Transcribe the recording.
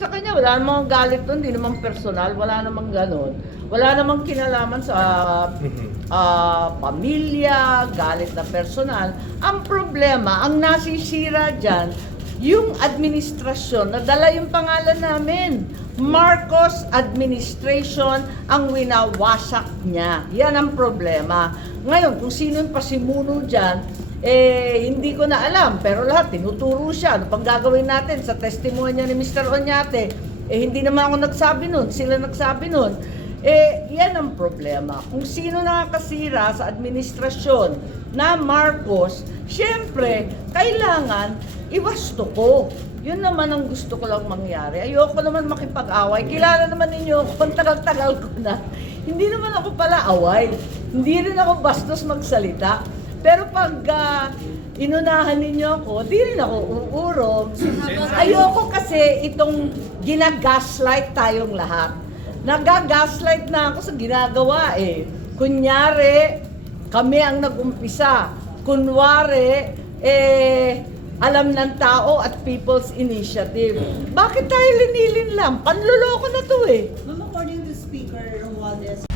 Sa kanya, wala namang galit doon, hindi naman personal, wala namang ganon. Wala namang kinalaman sa ah, pamilya, galit na personal. Ang problema, ang nasisira dyan, yung administrasyon, nadala yung pangalan namin. Marcos Administration ang winawasak niya. Yan ang problema. Ngayon, kung sino yung pasimuno dyan, eh, hindi ko na alam. Pero lahat, tinuturo siya. Ano pang gagawin natin sa testimonya ni Mr. Onyate? Eh, hindi naman ako nagsabi nun. Sila nagsabi nun. Eh, yan ang problema. Kung sino nakakasira sa administrasyon na Marcos, syempre, kailangan iwasto ko. Yun naman ang gusto ko lang mangyari. Ayoko naman makipag-away. Kilala naman ninyo ako, ang tagal-tagal ko na. Hindi naman ako pala away. Hindi rin ako bastos magsalita. Pero pag ah, inunahan ninyo ako, di rin ako uurong. Ayoko kasi itong ginagaslight tayong lahat. Nagagaslight na ako sa ginagawa eh. Kunyari, kami ang nag-umpisa. Kunwari, eh, alam ng tao at People's Initiative. Bakit tayo linilin lang? Panloloko na to eh. Ma'am, according to Speaker Romualdez,